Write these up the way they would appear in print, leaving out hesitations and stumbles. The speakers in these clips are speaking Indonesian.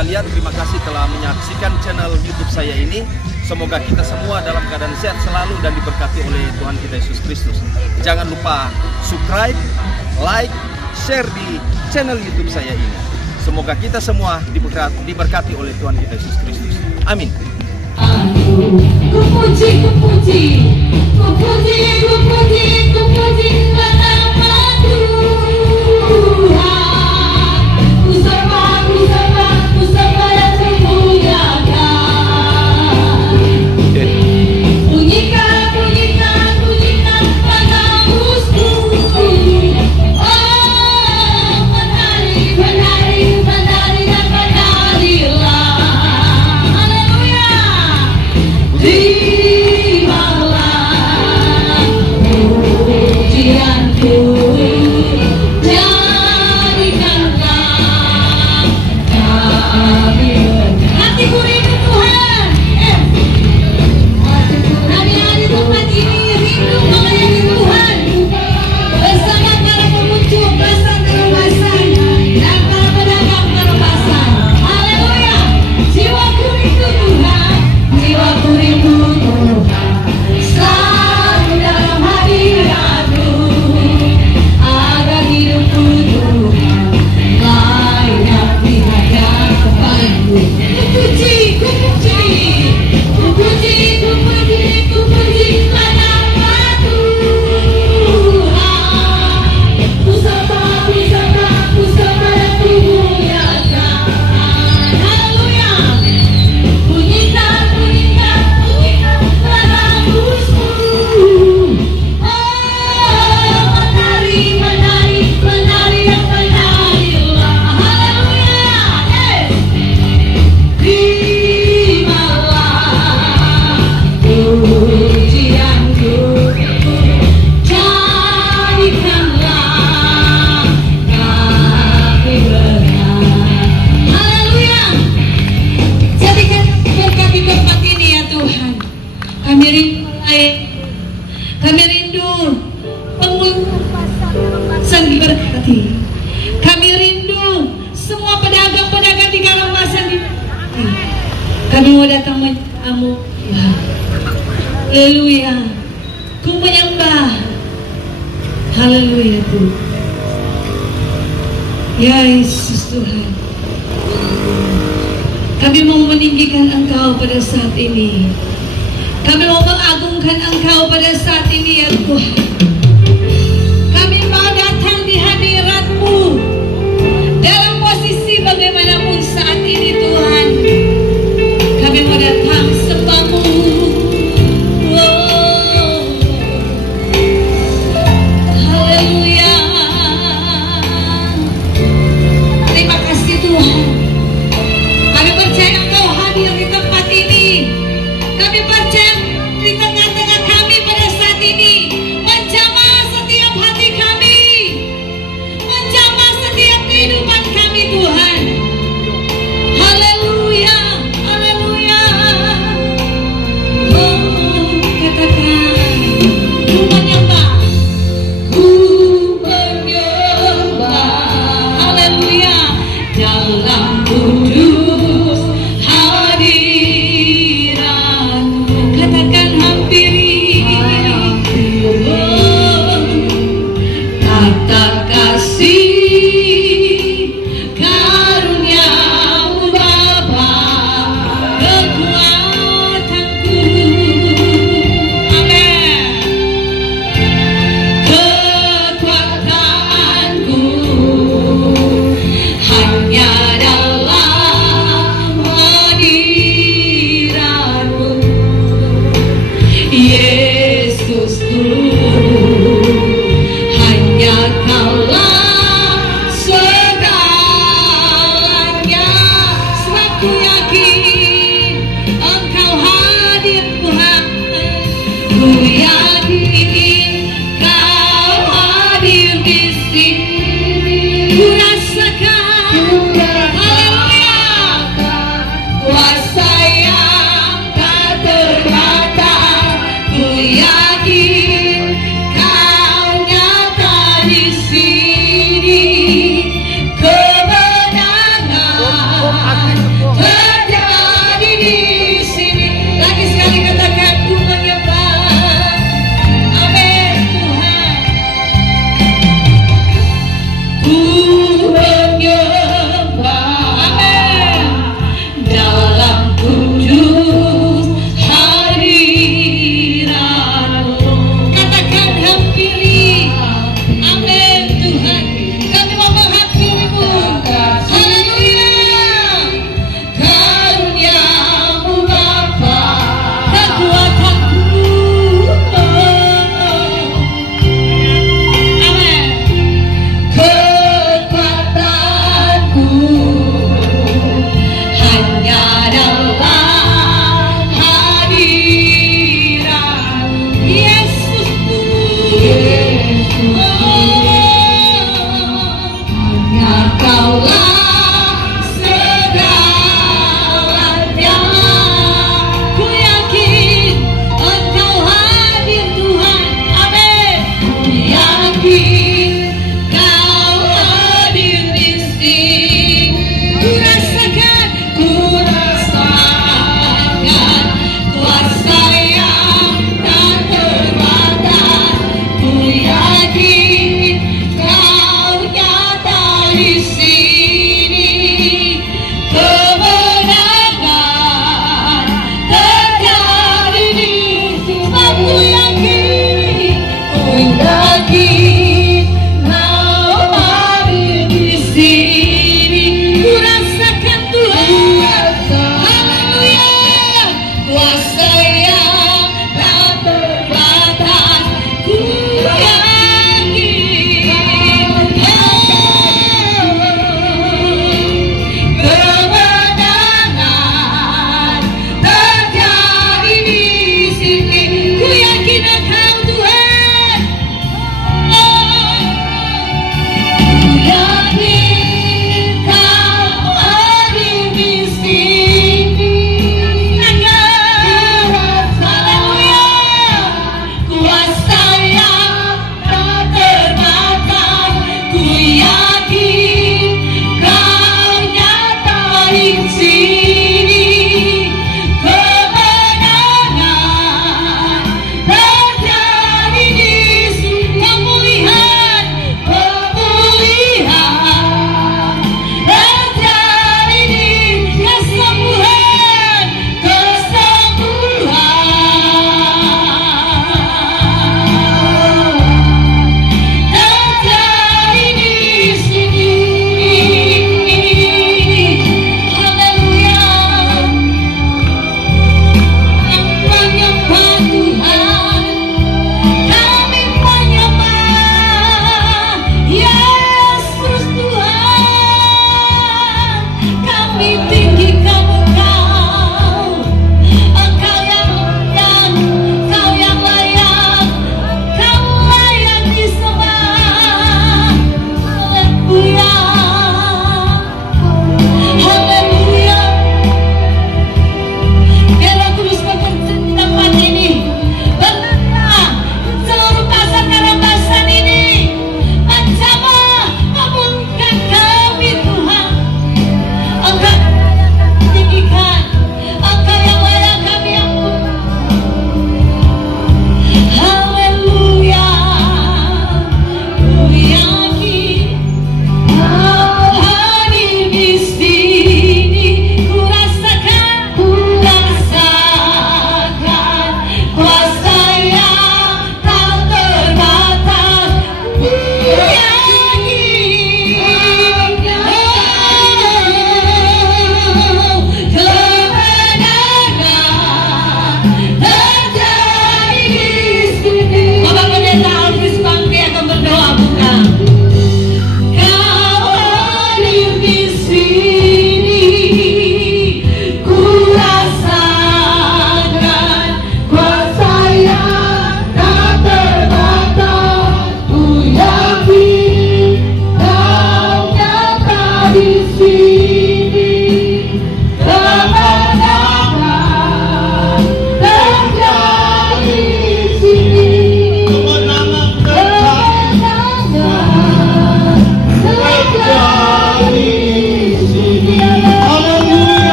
sekalian, terima kasih telah menyaksikan channel YouTube saya ini. Semoga kita semua dalam keadaan sehat selalu dan diberkati oleh Tuhan kita Yesus Kristus. Jangan lupa subscribe, like, share di channel YouTube saya ini. Semoga kita semua diberkati oleh Tuhan kita Yesus Kristus. Amin. Kami rindu pengurusan diberkati. Kami rindu semua pedagang-pedagang di kawasan diberkati. Kami mau datang menjamu Tuhan. Haleluya. Ku menyembah. Haleluya Tuhan. Ya Yesus Tuhan. Kami mau meninggikan Engkau pada saat ini. Kami mau mengagungkan Engkau pada saat ini ya Tuhan. Kami mau datang di hadirat-Mu dalam posisi bagaimanapun saat ini Tuhan. Kami mau datang sembah-Mu. Oh. Haleluya. Terima kasih Tuhan. Kami percaya Engkau hadir di tempat ini. Kami percaya di tengah-tengah kami pada saat ini menjamah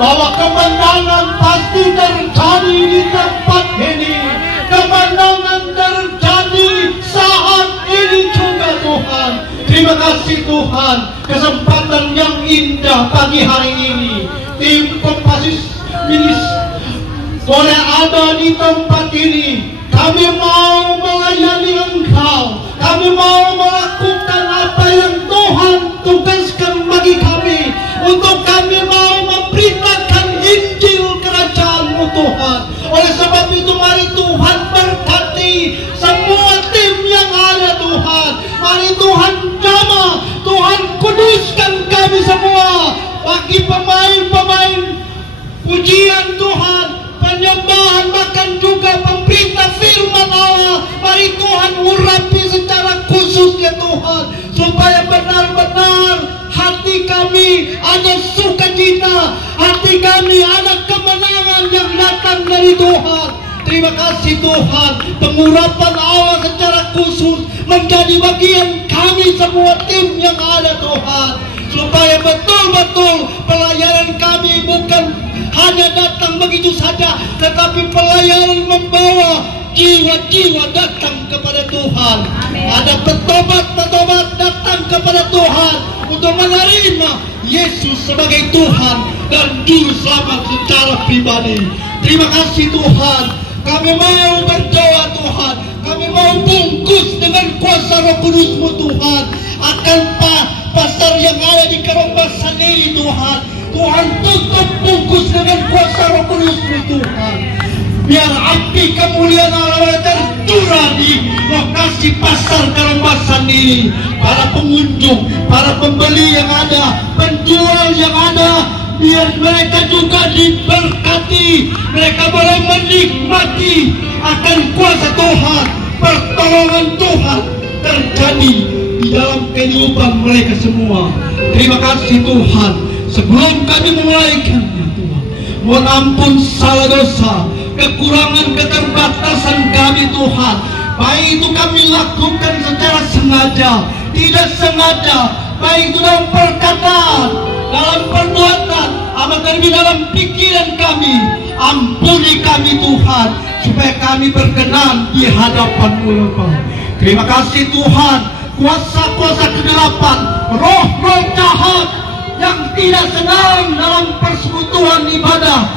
bahwa kemenangan pasti terjadi di tempat ini. Kemenangan terjadi saat ini juga Tuhan. Terima kasih Tuhan, kesempatan yang indah pagi hari ini. Tim Kompassus boleh ada di tempat ini. Kami mau melayani Engkau. Kami mau melakukan apa yang Tuhan tugaskan bagi kami. Untuk kami mau memberitakan Injil Kerajaan-Mu Tuhan. Oleh sebab itu mari Tuhan berkati semua tim yang ada Tuhan. Mari Tuhan jamah, Tuhan kuduskan kami semua. Bagi pemain-pemain pujian Tuhan, penyembahan, bahkan juga pemberita firman Allah. Mari Tuhan urapi secara khusus ya Tuhan, supaya benar-benar hati kami ada sukacita, hati kami ada kemenangan yang datang dari Tuhan. Terima kasih Tuhan, pengurapan Allah secara khusus menjadi bagian kami semua tim yang ada Tuhan, supaya betul-betul pelayanan kami bukan hanya datang begitu saja, tetapi pelayanan membawa jiwa-jiwa datang kepada Tuhan. Amin. Ada petobat-petobat datang kepada Tuhan untuk menerima Yesus sebagai Tuhan dan Juru Selamat secara pribadi. Terima kasih Tuhan. Kami mau berdoa Tuhan. Kami mau bungkus dengan kuasa Roh Kudus-Mu Tuhan akan pasar yang ada di Kerombasan ini Tuhan. Tuhan tutup bungkus dengan kuasa Roh Kudus-Mu Tuhan. Biar api kemuliaan Allah tercurah di lokasi pasar Kerombasan ini. Para pengunjung, para pembeli yang ada, penjual yang ada, biar mereka juga diberkati. Mereka boleh menikmati akan kuasa Tuhan, pertolongan Tuhan terjadi di dalam kehidupan mereka semua. Terima kasih Tuhan. Sebelum kami memulaikan Tuhan, mohon ampun salah dosa, kekurangan, keterbatasan kami Tuhan. Baik itu kami lakukan secara sengaja, tidak sengaja, baik itu dalam perkataan, dalam perbuatan, apa terlebih dalam pikiran kami. Ampuni kami Tuhan, supaya kami berkenan di hadapan-Mu. Terima kasih Tuhan. Kuasa-kuasa kegelapan, roh-roh jahat yang tidak senang dalam persekutuan ibadah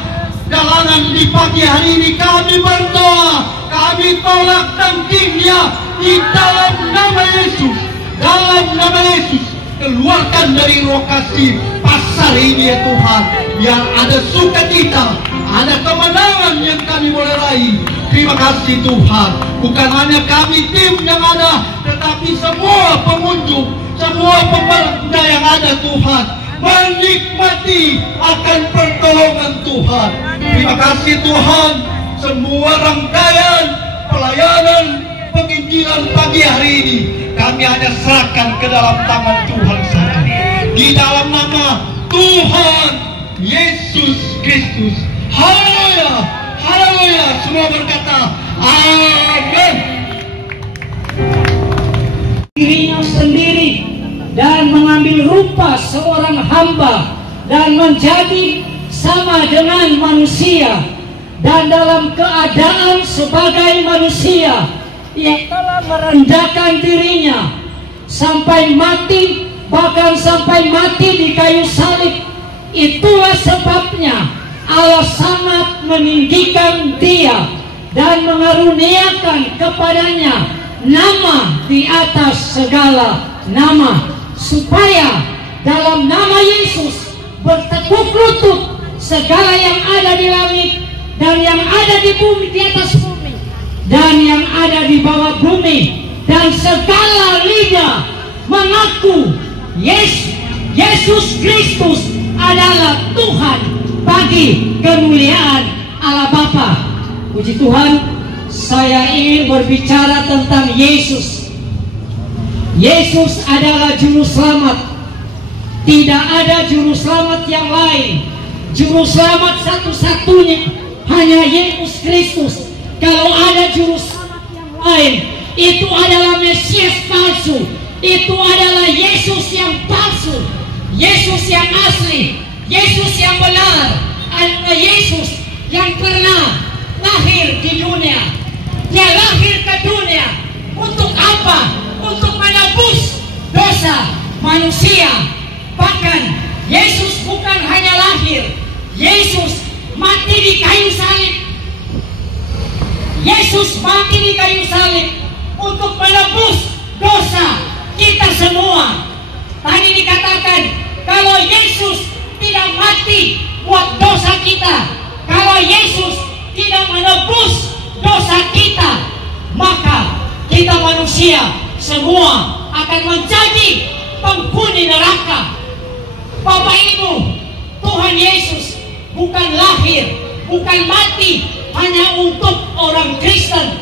jalanan di pagi hari ini, kami berdoa, kami tolak dan tinggal di dalam nama Yesus. Dalam nama Yesus, keluarkan dari lokasi pasar ini ya Tuhan, biar ada sukacita, ada kemenangan yang kami boleh raih. Terima kasih Tuhan. Bukan hanya kami tim yang ada, tetapi semua pengunjung, semua pembela yang ada Tuhan, menikmati akan pertolongan Tuhan. Terima kasih Tuhan. Semua rangkaian pelayanan penginjilan pagi hari ini kami hanya serahkan ke dalam tangan Tuhan saja. Di dalam nama Tuhan Yesus Kristus. Haleluya, haleluya. Semua berkata amin. Dirinya sendiri dan mengambil rupa seorang hamba dan menjadi sama dengan manusia, dan dalam keadaan sebagai manusia ia telah merendahkan dirinya sampai mati, bahkan sampai mati di kayu salib. Itulah sebabnya Allah sangat meninggikan dia dan mengaruniakan kepadanya nama di atas segala nama, supaya dalam nama Yesus bertekuk lutut segala yang ada di langit dan yang ada di bumi, di atas bumi, dan yang ada di bawah bumi, dan segala lidah mengaku Yesus Kristus adalah Tuhan, bagi kemuliaan Allah Bapa. Puji Tuhan, saya ingin berbicara tentang Yesus. Yesus adalah juru selamat. Tidak ada juru selamat yang lain. Juru selamat satu-satunya hanya Yesus Kristus. Kalau ada juru selamat yang lain, itu adalah Mesias palsu. Itu adalah Yesus yang palsu. Yesus yang asli, Yesus yang benar, anaknya Yesus yang pernah lahir di dunia. Dia lahir ke dunia untuk apa? Untuk menebus dosa manusia. Bahkan Yesus bukan hanya lahir, Yesus mati di kayu salib. Yesus mati di kayu salib untuk menebus dosa kita semua. Tadi dikatakan kalau Yesus tidak mati buat dosa kita, kalau Yesus tidak menebus dosa kita, maka kita manusia semua akan menjadi penghuni neraka. Bapak Ibu, Tuhan Yesus bukan lahir, bukan mati hanya untuk orang Kristen.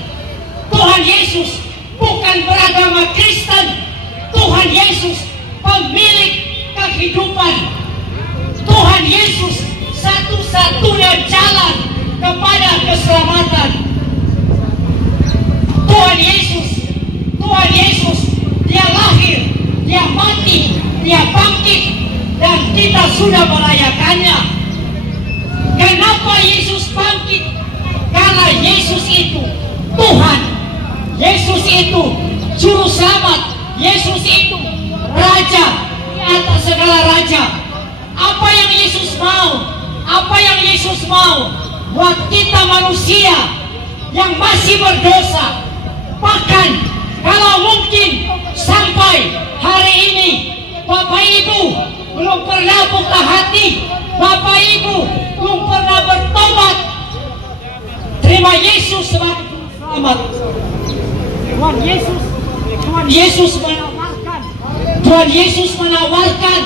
Tuhan Yesus bukan beragama Kristen. Tuhan Yesus pemilik kehidupan. Tuhan Yesus satu-satunya jalan kepada keselamatan. Tuhan Yesus, Dia lahir, Dia mati, Dia bangkit, dan kita sudah merayakannya. Kenapa Yesus bangkit? Karena Yesus itu Tuhan, Yesus itu Juru Selamat, Yesus itu Raja di atas segala raja. Apa yang Yesus mau? Apa yang Yesus mau? Buat kita manusia yang masih berdosa. Bahkan kalau mungkin sampai hari ini Bapak Ibu belum pernah buka hati, Bapak Ibu belum pernah bertobat, terima Yesus sebagai selamat. Tuhan Yesus menawarkan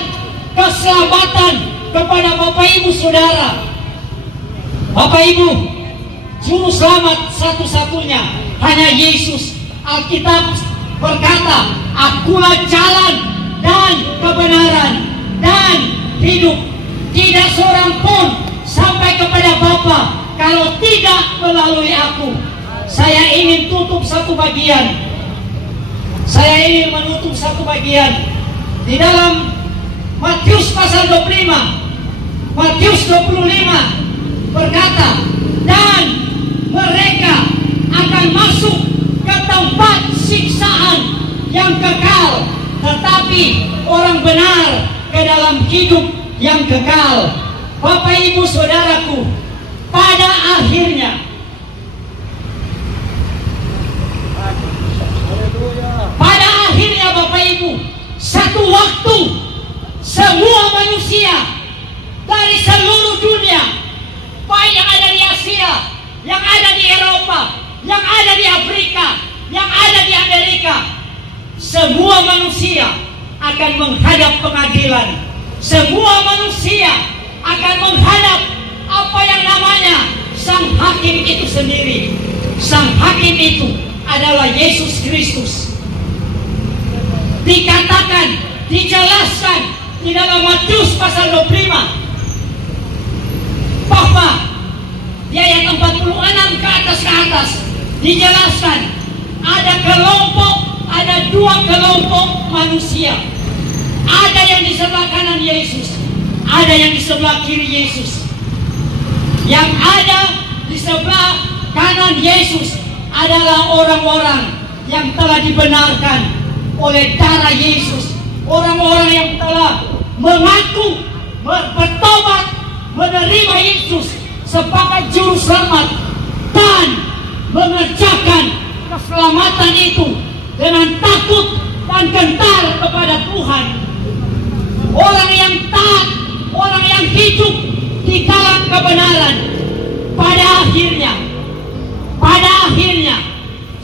keselamatan kepada Bapak Ibu Saudara. Bapak Ibu, Juru Selamat satu-satunya hanya Yesus. Alkitab berkata, Akulah jalan dan kebenaran dan hidup. Tidak seorang pun sampai kepada Bapa kalau tidak melalui aku. Saya ingin tutup satu bagian. Saya ingin menutup satu bagian di dalam Matius pasal 25. Matius 25 berkata, dan mereka akan masuk ke tempat siksaan yang kekal, tetapi orang benar ke dalam hidup yang kekal. Bapak Ibu Saudaraku, pada akhirnya Bapak Ibu, satu waktu semua manusia dari seluruh dunia, baik yang ada di Asia, yang ada di Eropa, yang ada di Afrika, yang ada di Amerika, semua manusia akan menghadap pengadilan. Semua manusia akan menghadap apa yang namanya Sang Hakim itu sendiri. Sang Hakim itu adalah Yesus Kristus. Dikatakan, dijelaskan di dalam Matius pasal 25 bahwa di ayat 46 ke atas dijelaskan ada dua kelompok manusia. Ada yang di sebelah kanan Yesus, ada yang di sebelah kiri Yesus. Yang ada di sebelah kanan Yesus adalah orang-orang yang telah dibenarkan oleh darah Yesus, orang-orang yang telah mengaku, bertobat, menerima Yesus sebagai Juru Selamat dan mengerjakan keselamatan itu dengan takut dan gentar kepada Tuhan. Orang yang taat, orang yang hidup di dalam kebenaran, pada akhirnya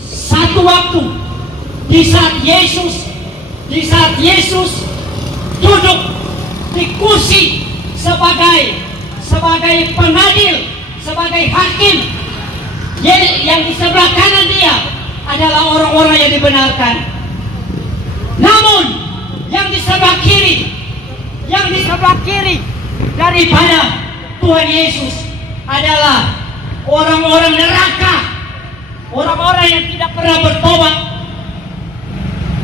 satu waktu di saat Yesus duduk di kursi sebagai pengadil, sebagai hakim, yang di sebelah kanan dia adalah orang-orang yang dibenarkan. Namun yang di sebelah kiri daripada Tuhan Yesus adalah orang-orang neraka, orang-orang yang tidak pernah bertobat.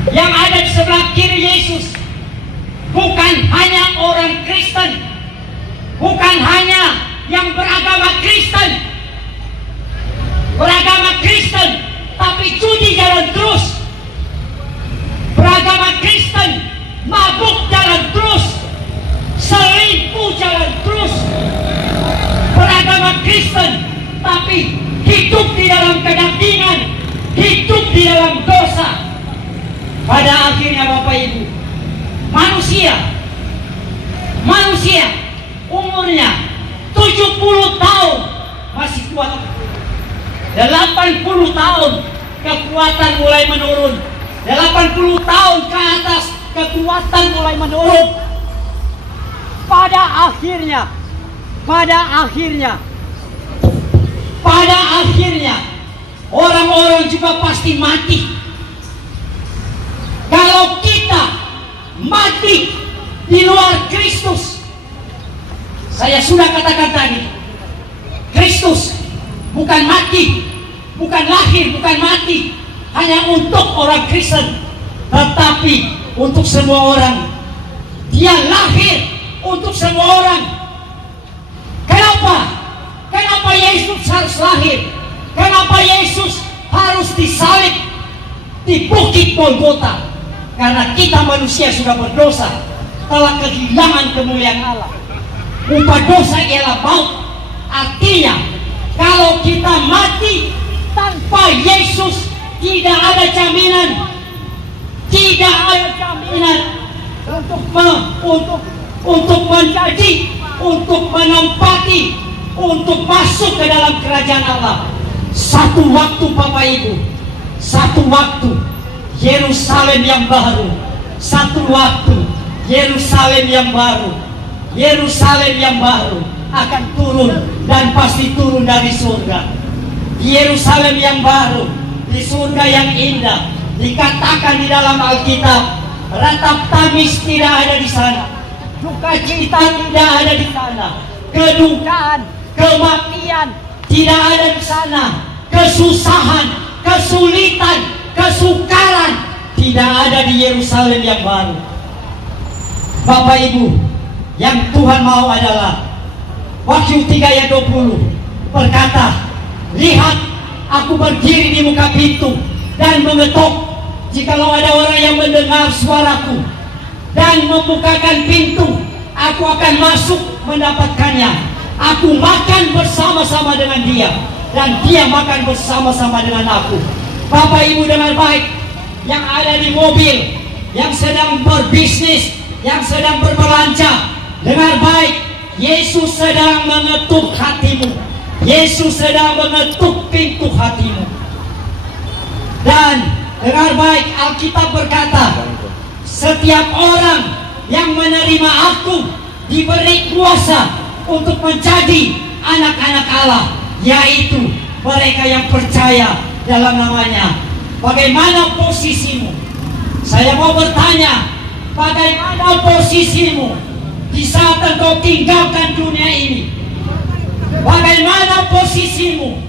Yang ada di sebelah kiri Yesus bukan hanya orang Kristen, bukan hanya yang beragama Kristen, tapi judi jalan terus. Beragama Kristen, mabuk jalan terus, selingkuh jalan terus. Beragama Kristen, tapi hidup di dalam kedagingan, hidup di dalam dosa. Pada akhirnya Bapak Ibu, manusia umurnya 70 tahun masih kuat, 80 tahun kekuatan mulai menurun, 80 tahun ke atas kekuatan mulai menurun. Pada akhirnya orang-orang juga pasti mati. Kalau kita mati di luar Kristus, saya sudah katakan tadi, Kristus bukan mati, bukan lahir, bukan mati hanya untuk orang Kristen, tetapi untuk semua orang. Dia lahir untuk semua orang. Kenapa Yesus harus lahir? Kenapa Yesus harus disalib di Bukit Golgota? Karena kita manusia sudah berdosa, telah kehilangan kemuliaan Allah. Upah dosa ialah maut. Artinya, kalau kita mati tanpa Yesus, tidak ada jaminan untuk menjadi, untuk menempati, untuk masuk ke dalam kerajaan Allah. Satu waktu Bapak Ibu, satu waktu Yerusalem yang baru, satu waktu Yerusalem yang baru, Yerusalem yang baru akan turun, dan pasti turun dari surga. Yerusalem yang baru di surga yang indah, dikatakan di dalam Alkitab, ratap tangis tidak ada di sana, duka cita tidak ada di sana, kedukaan, kematian tidak ada di sana, kesusahan, kesulitan, kesukaran tidak ada di Yerusalem yang baru. Bapak Ibu, yang Tuhan mau adalah Wahyu 3 ayat 20 berkata, lihat, aku berdiri di muka pintu dan mengetuk. Jikalau ada orang yang mendengar suaraku dan membukakan pintu, aku akan masuk mendapatkannya. Aku makan bersama-sama dengan dia, dan dia makan bersama-sama dengan aku. Bapak Ibu dengar baik, yang ada di mobil, yang sedang berbisnis, yang sedang berbelanja, dengar baik, Yesus sedang mengetuk hatimu. Yesus sedang mengetuk pintu hatimu. Dan dengar baik, Alkitab berkata, setiap orang yang menerima aku diberi kuasa untuk menjadi anak-anak Allah, yaitu mereka yang percaya dalam namanya. Bagaimana posisimu? Saya mau bertanya, bagaimana posisimu di saat engkau tinggalkan dunia ini? Bagaimana posisimu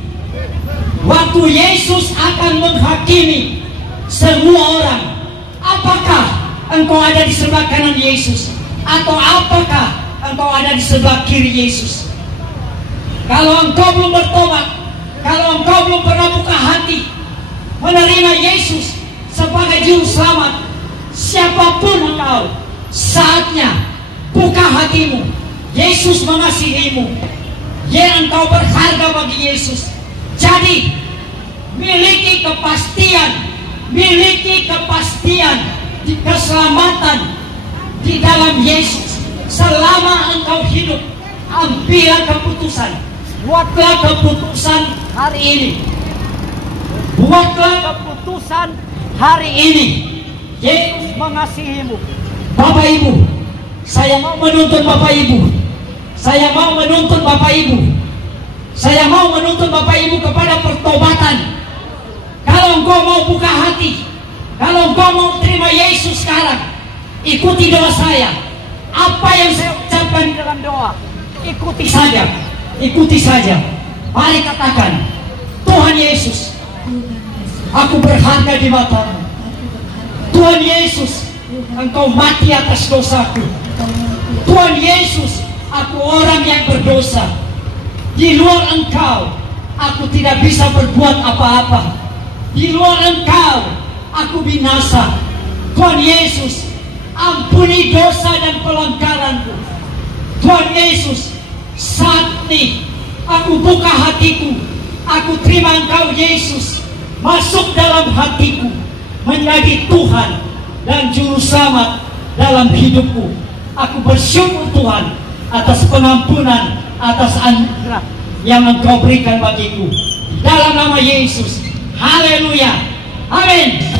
waktu Yesus akan menghakimi semua orang? Apakah engkau ada di sebelah kanan Yesus, atau apakah engkau ada di sebelah kiri Yesus? Kalau engkau belum bertobat, kalau engkau belum pernah buka hati menerima Yesus sebagai juru selamat, siapapun engkau, saatnya buka hatimu. Yesus mengasihimu. Ya, engkau berharga bagi Yesus. Jadi miliki kepastian di keselamatan di dalam Yesus. Selama engkau hidup, ambillah keputusan. Buatlah keputusan hari ini. Buatlah keputusan hari ini. Yesus mengasihimu. Bapak Ibu, saya mau menuntun Bapak Ibu. Saya mau menuntun Bapak Ibu. Saya mau menuntun Bapak Ibu kepada pertobatan. Kalau engkau mau buka hati, kalau engkau mau terima Yesus sekarang, ikuti doa saya. Apa yang saya ucapkan di dalam doa, ikuti saja. Ikuti saja. Mari katakan, Tuhan Yesus, aku berharga di mata-Mu. Tuhan Yesus, Engkau mati atas dosaku. Tuhan Yesus, aku orang yang berdosa. Di luar Engkau, aku tidak bisa berbuat apa-apa. Di luar Engkau, aku binasa. Tuhan Yesus, ampuni dosa dan pelanggaranku. Tuhan Yesus, saat ini aku buka hatiku. Aku terima Engkau Yesus masuk dalam hatiku, menjadi Tuhan dan Juru Selamat dalam hidupku. Aku bersyukur Tuhan atas pengampunan, atas anugerah yang Engkau berikan bagiku. Dalam nama Yesus. Haleluya. Amin.